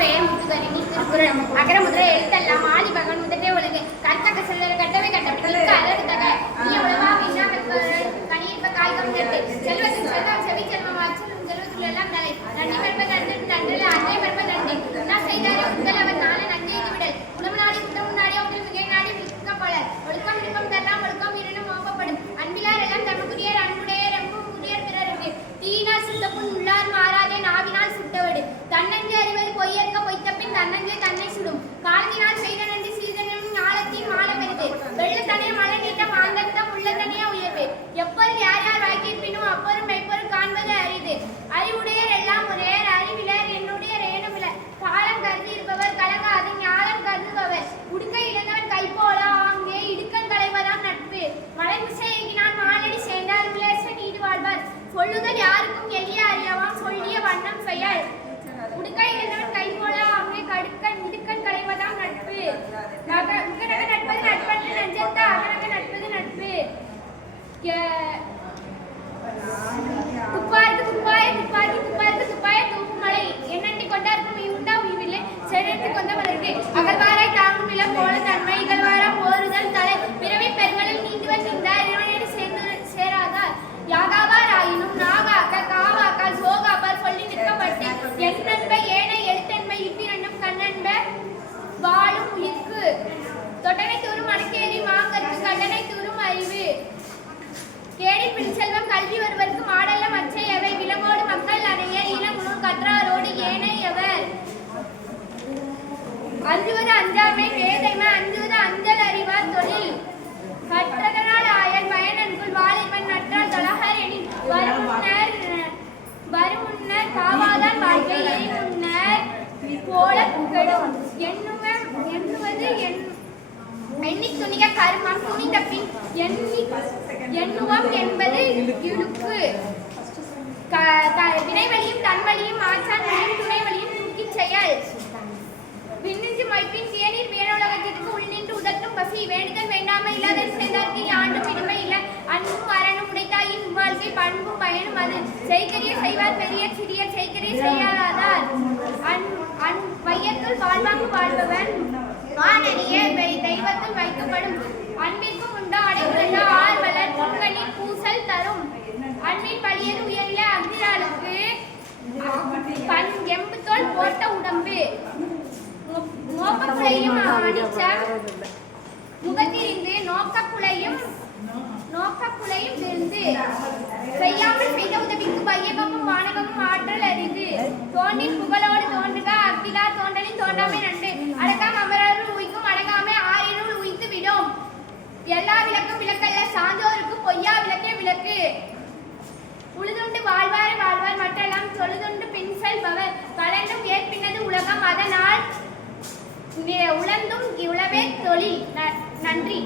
பெயர் முத்துகரணி. திருக்குறள். அகர முதல எழுத்தெல்லாம் ஆதி பகவன் முதற்றே உலகு. கற்க செல்வர் கட்டவே கட்டப்பட்டு அழகு தக நீ உலகா விண்ணா கனியிற்ப காய்கம் நட்டு செல்வத்தின் செல்வம் செவி செல்வம் அச்சலும் செல்வத்துள் எல்லாம் தலை நன்றி பெற்பது நன்று நன்றில் அன்றை பெற்பது நன்றி நான் செய்தாரே உங்கள் அவர் நாளை நஞ்செய்து விடல் உணவு நாடி குற்றம் நாடி ஒன்றில் மிகை நாடி மிக்க போல ஒழுக்கம் விருப்பம் தரலாம் ஒழுக்கம் இரண்டும் மோப்பப்படும் அன்பிலார் எல்லாம் தமக்குரியர் அன்புடையர் எம்பும் புரியர் பிறருக்கு தீயினால் சுட்டப்புண் உள்ளார் மாறாதே நாவினால் சுட்டவடு தன்னஞ்சு அறிவது பொய்யற்க பொய்த்தப்பின் தன்னஞ்சே தன்னை சுடும் காலத்தினால் செய்த நன்றி சீதனும் ஞாலத்தின் மாலை பெருது வெள்ளத்தனைய மழை நீட்ட மாந்தத்தம் உள்ளத்தனைய உயர்வு எப்போது யார் யார் வாய்க்கிற்பினும் அப்போதும் மெய்ப்பொருள் காண்பது அரிது அறிவுடையர் எல்லாம் உரையர் அறிவிலர் என்னுடைய ரேணுமிலர் காலம் கருதி இருப்பவர் கலங்காது ஞாலம் கருதுபவர் உடுக்கை இழந்தவன் கை போல ஆங்கே இடுக்கன் களைவதாம் நட்பு மலை மிசை எங்கினான் மாலடி சேர்ந்தார் விலேசன் ஈடு வாழ்வார் சொல்லுதல் யாருக்கும் எளிய அறியவாம் சொல்லிய வண்ணம் செயல் உடுக்கை இழந்தவன் கை போல ஆங்கே கடுக்கன் இடுக்கன் களைவதாம் நட்பு உகநக நட்பது நட்பன்று நெஞ்சத்த அகநக நட்பது நட்பு துப்பாய்க்கு துப்பாய துப்பாக்கி துப்பாய்க்கு துப்பாய தூக்கும் மலை என்னண்டி கொண்டாருக்கும் உண்டா உய்வில்லை செழித்து கொண்டவதற்கு அகழ்வாராய் தாங்கும் நிலம் போல தன்மை இகழ்வாரா போறுதல் தலை பிறவி பெருங்களில் நீந்துவன் நின்றார் இறைவனோடு சேர்ந்து சேராதார் யாகாவார் ஆயினும் நாகாக்க காவாக்கால் சோகாப்பார் சொல்லி நிற்கப்பட்டு எண்ணன்ப ஏனை எழுத்தன்மை இவ்விரண்டும் கண்ணன்ப வாழும் உயிர்க்கு தொட்டனை தூரும் அணுக்கேறி மாங்கற்கு கண்டனை தூரும் அறிவு கேடி பின்செல்வம் கல்வி ஒருவருக்கு மாடல்ல மற்றையவை விலங்கோடு மக்கள் அடைய இளமுனூர் கற்றாரோடு ஏனையவர் அஞ்சுவது அஞ்சாமை வேதைமை அஞ்சுவது அஞ்சல் அறிவார் தொழில் கற்றதனால் ஆயர் பயனன்குள் வாலிபன் நற்றால் தொழகர் எனின் வருமுன்னர் காவாதான் வாழ்க்கை எரிமுன்னர் போல கெடும் எண்ணுவது எண்ணி துணிக கருமம் துணிந்த பின் எண்ணுவம் என்பது இழுக்கு வினைவழியும் தன்வழியும் ஆச்சான் துணைவழியும் தூக்கி செயல் விண்ணின்று மைப்பின் தேநீர் வேணுலகத்திற்கு உள்நின்று உதட்டும் பசி வேண்டுதல் வேண்டாமல் இல்லாத செய்தார்க்கு யாண்டும் இடுமை இல்லை அன்பும் அரணும் உடைத்தாயின் வாழ்க்கை பண்பும் பயனும் அது செய்கரிய செய்வார் பெரியர் சிறியர் செய்கரிய செய்யாதார் வையத்துள் வாழ்வாங்கு வாழ்பவன் வானறிய தெய்வத்தில் வைக்கப்படும் அன்பிற்கும் உண்டோ அடைவுண்டோ ஆழ்வலர் பொன்கனில் பூசல் தரும் அன்பின் பழியது உயரிய அந்திராளுக்கு எம்பு தோல் போட்ட உடம்பு மோப்பக்குலையும் அணிச்ச முகத்திலிருந்து நோக்கக்குலையும் இருந்து செய்யாமல் செய்த உதவிக்கு வையகமும் வானகமும் ஆற்றல் அறிது தோன்றின் புகழோடு தோன்றுக அக்கிலா தோன்றலின் தோன்றாமை நன்று அடக்காம அமரருள் உய்க்கும் அடங்காமை ஆறினுள் உய்த்து விடும் எல்லா விளக்கும் விளக்கல்ல சான்றோருக்கு பொய்யா விளக்கே விளக்கு உழுதுண்டு வாழ்வார் வாழ்வார் மற்றெல்லாம் தொழுதுண்டு பின் செல்பவர் பலனும் ஏற்பினது உலகம் அதனால் உழந்தும் உழவே தொழில் நன்றி.